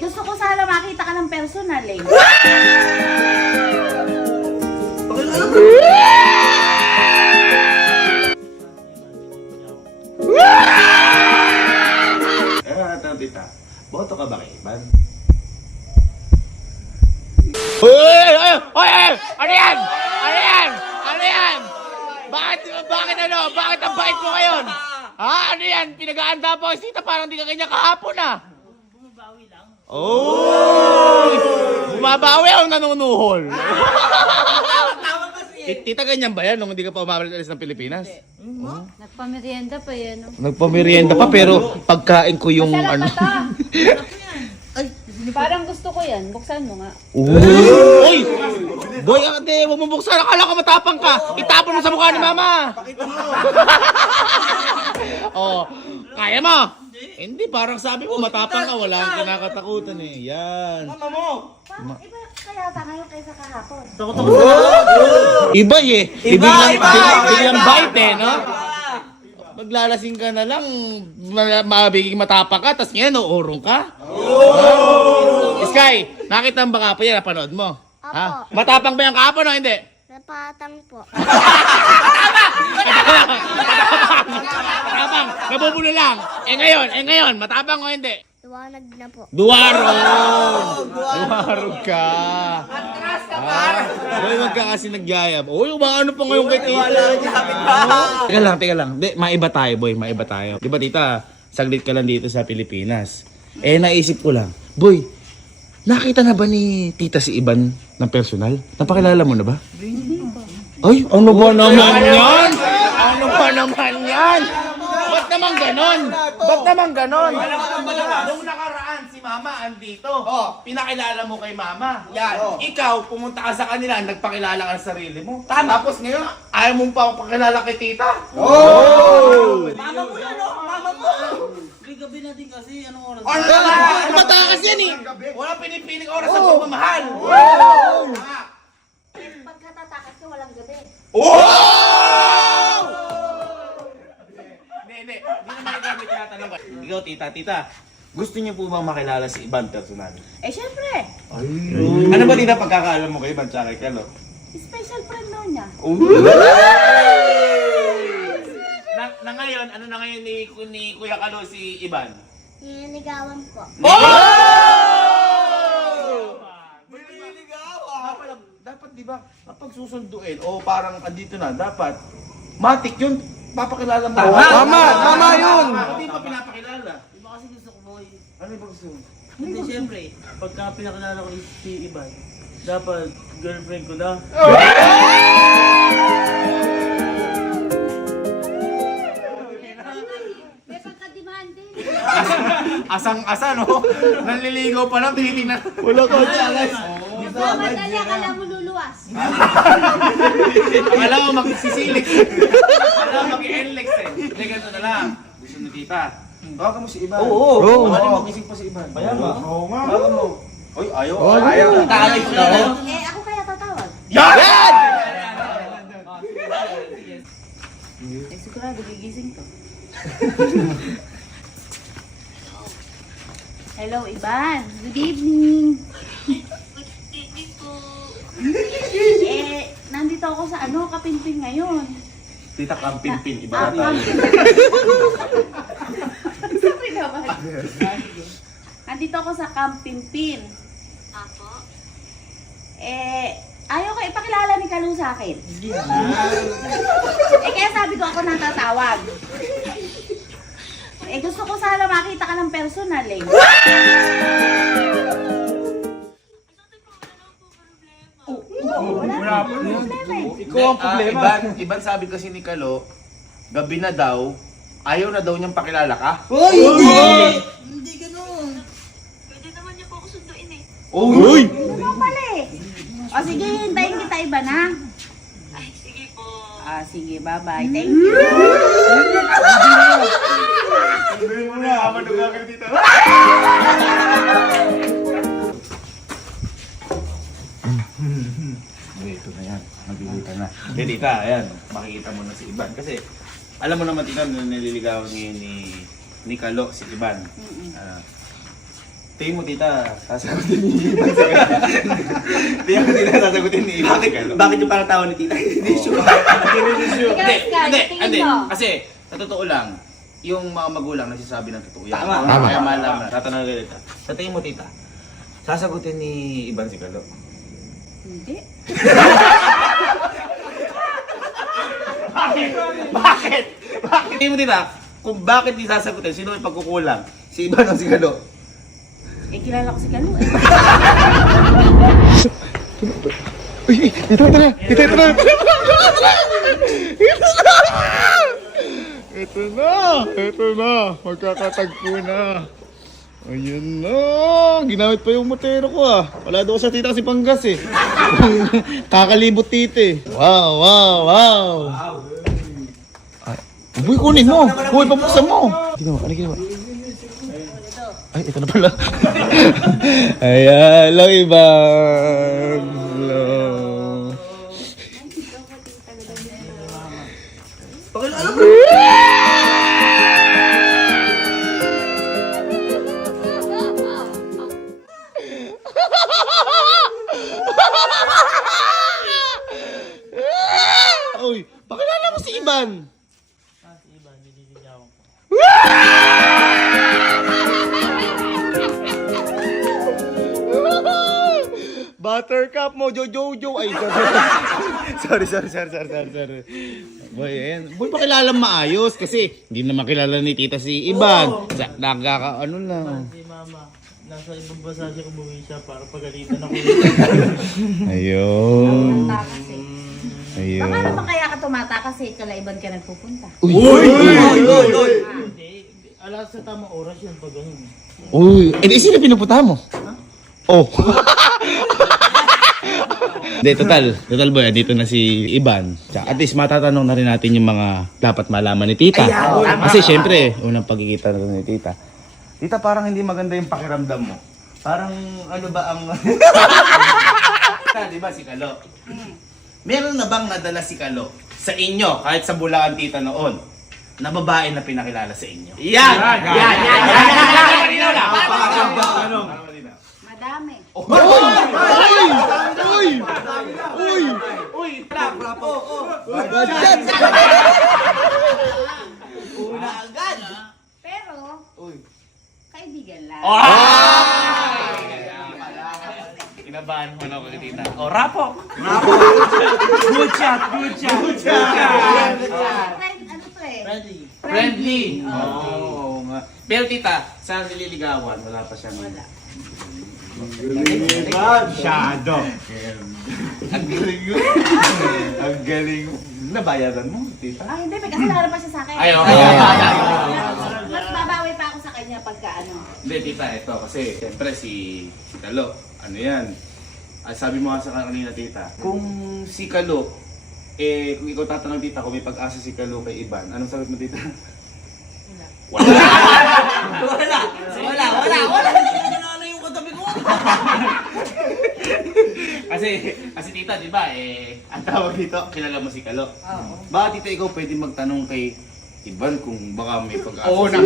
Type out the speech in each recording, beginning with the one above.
gusto ko sana makita ka ng personal eh. Tita, boto ka ba kay Iban? Ano yan? Ano yan? Ano yan? Bakit ano? Bakit ang bait mo ngayon? Ha? Ano yan? Pinag-aanda po si Tita, parang di ka kanya kahapon ah. Bumabawi lang. Oh! Bumabawi o nanunuhol? Tita, ganyan ba yan nung hindi ka pa umabalik alis ng Pilipinas? Nagpamerienda pa yan. No? Nagpamerienda pa pero pagkain ko yung ano. Parang gusto ko yan. Buksan mo nga. Uy! Boy, ate, huwag mo buksan. Akala ko matapang ka. Itapon mo sa mukha ni Mama. Oh, kaya mo? Hindi, parang sabi mo matapang ka. Wala kang kinakatakutan eh. Yan. Mama mo! Parang iba kaya ta ngayon kaysa kahapon. Iba eh. Iba! Biglang bite eh, no? Maglalasing ka na lang, mabiging matapang ka, tapos ngayon, uurong ka? Sky, nakita mo ba ka pa yan? Napanood mo? Ha? Matapang ba yung kahapon o hindi? Napatang po. Matapang, nabubulo lang. Eh ngayon, matapang o hindi? Liwanag na po. Duwarog ka. Atras ka par. Boy, wag ka kasi nagyayab. Uy, ano pa ngayon kay Tita? Teka lang. Maiba tayo, boy. Maiba tayo. Di ba, Tita? Saglit ka lang dito sa Pilipinas. Eh, naisip ko lang. Boy, nakita na ba ni Tita si Iban ng personal? Napakilala mo na ba? Ay, ano ba naman yan? Ano ba naman yan? Ba't naman ganon? Nung nakaraan si Mama andito, pinakilala mo kay Mama. Yan. Ikaw, pumunta ka sa kanila, nagpakilala ka sa sarili mo. Tapos ngayon, ayaw mong pa pakilala kay Tita? Mama mo yan, no? Mama mo! Gabi natin kasi, anong oras? Matakas yan eh! Walang pinipiling oras sa pagmamahal! Pagkatatakas ko walang gabi. Hindi naman yung tinatanong ko. Ikaw, Tita, gusto niyo po bang makilala si Iban personal? Eh syempre, Ano ba, Tita, pagkakaalam mo kay Iban tsaka kay Kalo? special friend daw niya. Na ngayon, ano na ngayon ni Kuya Kalo si Iban? Niligawan po. Dapat di ba, kapag susunduin o parang andito na, dapat matik yun, papakilala mo. Tama yun! Hindi pa pinapakilala. Iba kasi gusto ko, boy. Ano yung gusto mo? Hindi, siyempre, pagka pinakilala ko si Iban, dapat girlfriend ko na. May pagka-demanding. Asang-asa, no? Nanliligaw pa lang, tinitingnan. Wala ka challenge! Madali ka lang luluwas. Alam mo, magsisilik. Alam mo, mag-enlex eh. Hindi, ganito na lang. Gusto ni Tita. Tawagan mo si Iban. Oo. Tawagan mo, gising pa si Iban. Bayan mo. Oo nga. Tawagan mo. Uy, ayaw. Eh ako kaya tatawag. Yan! Eh sigurado gigising to. Hello, Iban. Good evening. Nandito ako sa Kapinpin ngayon. Tita Kampin-pin. Iba Ah, na tayo. Sorry naman. Nandito ako sa Kampinpin. Apo? Ayaw ko ipakilala ni Kalu sa akin. Kaya sabi ko ako natatawag. Gusto ko sana makita ka ng personal eh. Wala po problema eh. Ikaw ang problema. Iban sabi kasi ni Kalo, gabi na daw, ayaw na daw niyang pakilala ka. Hindi ganun. Pwede naman niya po ako sunduin eh. Uy! Ano ba pala eh? O sige, hintayin kita Iban ha. Ay, sige po. Sige, bye-bye. Thank you. Sabihin mo na, maduga ka dito. Ito na yan, magkikita na. Hindi, Tita, ayan, makikita mo na si Iban. Kasi, alam mo naman, Tita, na nililigawan ngayon ni Kalo, si Iban. Tingin mo, tita, sasagutin ni Iban si Kalo. Tingin mo, tita, sasagutin ni Iban si Kalo. Bakit yung parang tawa ni tita? Hindi sure. Ikaw, tingin mo. Kasi, sa totoo lang, yung mga magulang nagsasabi ng totoo yan. Tama. Kaya malam na. Tatanong ka tita. Sa tingin mo, tita, sasagutin ni Iban si Kalo. Hindi. Bakit? Tingin mo, tita, kung bakit di sasagutin, sino yung pagkukulang? Si Iban o si Kalo? Eh, kilala ko si Kalo eh. Ito na! Ito na! Magkakatagpo na! Ayun na! Ginamit pa yung motero ko ah! Wala daw sa tita kasi panggas eh! Kakalibot tita eh! Wow! Uy, kunin mo! Uy, pabuksan mo! Ano ginawa? Ay, ito na pala. Ayan, hello Iban. Hello. Uy, pakilala mo si Iban. Buttercup mo, Jojo. Ay, sorry. Boy, ayan. Boy, pakilala maayos kasi hindi naman kilala ni tita si Iban. Ano lang. Si mama, nasa ibang bansa siya umuwi siya para pagalitan ako. Ayun. Kasi. Baka naman kaya ka tumata kasi kalaiban ka nagpupunta. Hindi, alas sa tamang oras yan pag ganun. Uy, sino pinupunta mo? Oh. Hindi, total boy, dito na si Iban. At least matatanong na rin natin yung mga dapat malaman ni tita. Kasi syempre, unang pagkikita na ni tita. Tita, parang hindi maganda yung pakiramdam mo. Parang ano ba ang... Di ba si Kalo? Meron na bang nadala si Kalo sa inyo, kahit sa Bulacan tita noon, na babae na pinakilala sa inyo? Yan! Madami. Pero, kaibigan lang. Kinabahan mo na ako kay tita. Rapo! Good shot! Ano to eh? Ready? Friendly! Oo nga. Pero tita, saan nililigawan? Wala pa siyang... Wala. Shadow. Ang galing. Nabayaran mo, tita? Ah, hindi. May kasalanan pa siya sa akin. Ay, okay. Mas babawi pa ako sa kanya pagka ano. Hindi, tita, ito. Kasi, siyempre, si Kalo, ano yan? Sabi mo nga sa kanina, tita, kung si Kalo, kung ikaw tatanong, tita, kung may pag-asa si Kalo kay Iban, anong sagot mo, tita? Wala. Ano yung katabi ko? Kasi tita, di ba, ang tawag dito, kilala mo si Kalo. Oo. Baka tita, ikaw pwede magtanong kay Iban kung baka may pag-asa. Oo, Kasi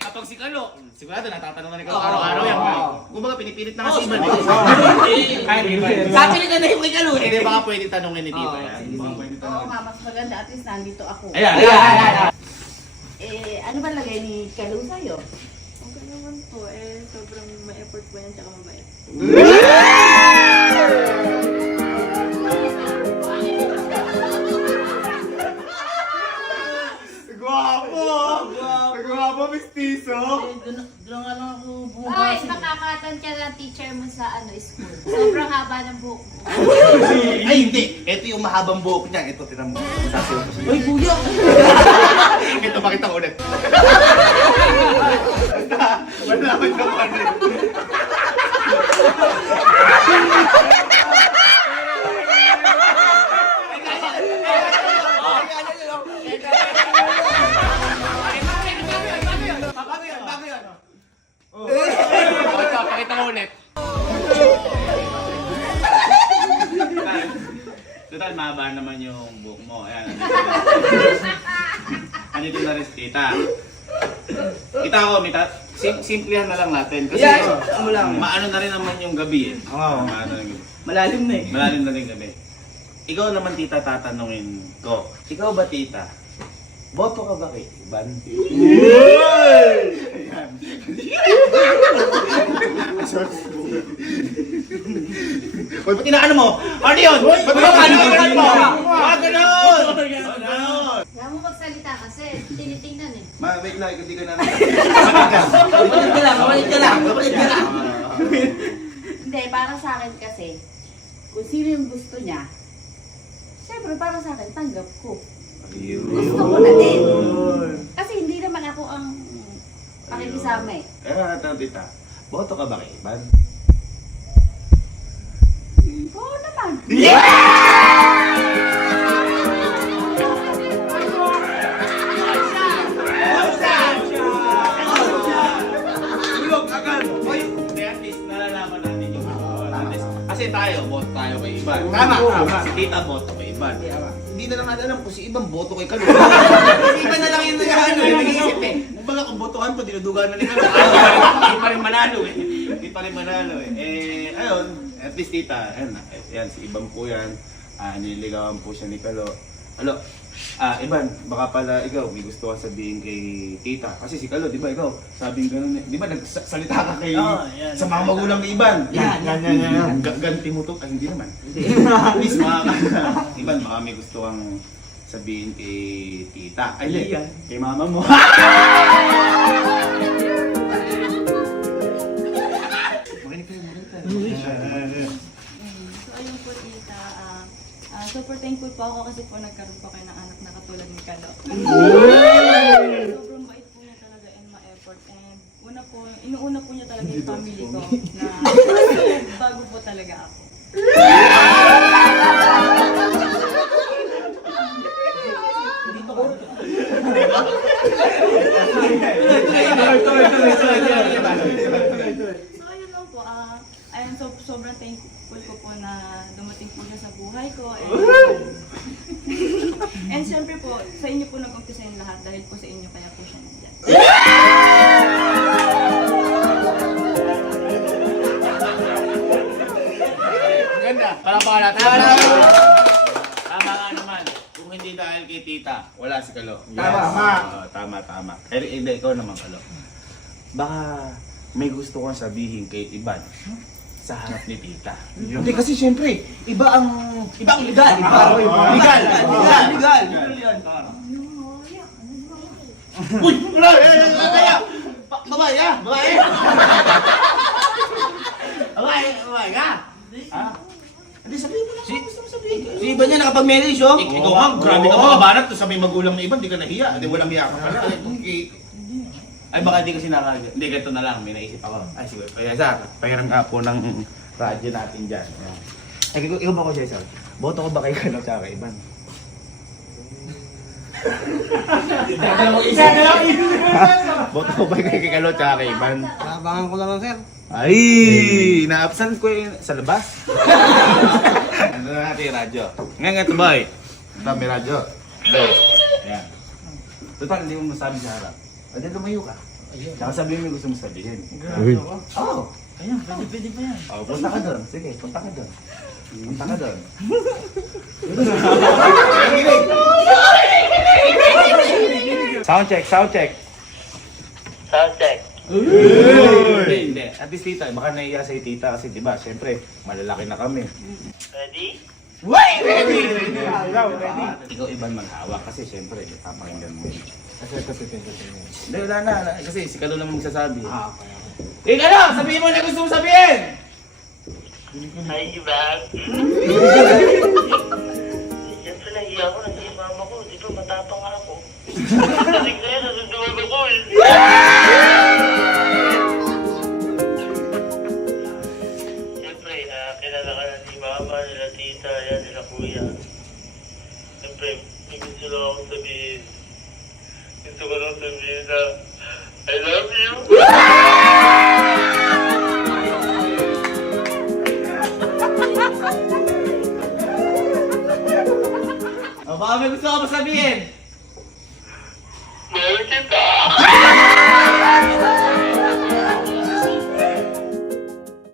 kapag si Kalo, sigurado natatanong na ni Kalo araw-araw yan. Kung baka pinipilit na kasi Iban. Kahit Iban. Sabi ni na yung kay Kalo Hindi, baka pwede tanongin ni tita yan. Baka pwede Oo tanongin. nga, mas maganda. At least nandito ako. Ayan. Ano ba lagay ni Kalo sa'yo? Okay naman po, sobrang may effort po yan, tsaka mabait. Gwapo, mistiso. Doon nga lang ako Ay, bumabasa. makakatan ka ng teacher mo sa school. Sobrang haba ng buhok mo. Ay, hindi. Ito yung mahabang buhok niya. Ito, tinan mo. Sasiro ko siya. Uy, kuya! Ito, pakita ko ulit. Wala ko yung panin. Pakita ko ulit. Total, mahaba naman yung buhok mo. Ayan. Andito na rin si tita. Kita ko, Simplihan na lang natin. Kasi Ano lang. maano na rin naman yung gabi eh. Oo. Maano na yung gabi. Malalim na eh. Malalim na rin gabi. Ikaw naman tita, tatanungin ko. Ikaw ba tita? Boto ka ba kay Iban? Ayan. Uy, ba't inaano mo? Ano yun? Ba't inaano mo? Wag ganun! Wag ganun! Kaya mo magsalita kasi tinitingnan eh. Wait lang, hindi ko na Kapalit ka lang, kapalit ka lang, kapalit ka lang. Hindi, para sa akin kasi, kung sino yung gusto niya, syempre para sa akin, tanggap ko. Gusto ko na din. Kasi hindi naman ako ang pakikisama eh. Tanong tita, boto ka ba kay Iban? Oo naman. Hindi, at least nalalaman natin yung kasi tayo, boto tayo kay Iban. Tama, tama. Si tita, boto kay Iban. Hindi na naman alam kung si Iban boto kay Kalo. Kasi iba na lang yung nag-ano yung nag-iisip eh. Kumbaga kung botohan pa, dinudugan na ni Kalo. Hindi pa rin manalo eh. Hindi pa rin manalo eh. Ayun, at least tita, ayun na. Yan, si Iban po yan. Nililigawan po siya ni Kalo. Alo, Iban, baka pala ikaw may gusto kang sabihin kay tita. Kasi si Kalo, di ba ikaw, sabing gano'n eh. Di ba nagsalita ka kay yan. sa mga magulang ni Iban? Yan. Ganti mo to? Ay, hindi naman. At least mga Iban, baka may gusto kang sabihin kay tita. Ay, hindi. Kay mama mo. Makinig kayo, makinig tayo. So ayun po tita, super thankful po ako kasi po nagkaroon po kayo ng anak na katulad ni Kalo. Sobrang bait po niya talaga and ma-effort. And inuuna po niya talaga yung family ko na bago po talaga ako. So ayun lang po, ayun, sobrang thankful ko po na dumating po siya sa buhay ko. And syempre po, sa inyo po nag-umpisa yung lahat dahil po sa inyo kaya po siya nandiyan. Ganda. Palakpakan natin. Tama nga naman. Kung hindi dahil kay tita, wala si Kalo. Tama. Pero hindi, ikaw naman Kalo. Baka may gusto kang sabihin kay Iban sa harap ni tita. Hindi kasi syempre, iba ang legal. Legal. Uy! Wala! Babae ah! Babae! Babae ka! Hindi, sabihin mo lang kung gusto mo sabihin. Si iba niya nakapag-marriage oh. Ikaw nga, grabe ka mga banat. Tapos sabi magulang na iba, hindi ka nahiya. Hindi, walang hiya ka pala. Ay, baka hindi kasi nakaga. Hindi, ganito na lang. May naisip ako. Ay, siguro. Kaya sa, pahiram nga po ng radyo natin dyan. Ay, ikaw ba ko, Cesar? Boto ko ba kay Kalo tsaka kay Iban? Boto ko ba kay Kalo tsaka kay Iban? Abangan ko lang sir. Ay, na-absent ko yun sa labas. Ano na natin yung radyo? Ngayon ito boy. Ito may radyo. Boy. Ayan. Total, hindi mo masabi sa harap. Pwede lumayo ka. Saka sabihin mo yung gusto mo sabihin. Oo. Ayan, pwede pa yan. Oh, punta ka doon. Sige, punta ka doon. Punta ka doon. Sound check. Hindi. At least tita, baka naiya sa'yo tita kasi diba, syempre, malalaki na kami. Ready? Ready! Ikaw Iban maghawak kasi syempre, papakinggan mo yun. Hindi, wala na. Kasi si Kalo naman magsasabi. Kalo, sabihin mo na gusto mo sabihin! Hi, Iban. Siyempre nahiya ako, nandiyan yung mama ko. Di ba matapang ako. Kasi kaya nasusunod ako eh.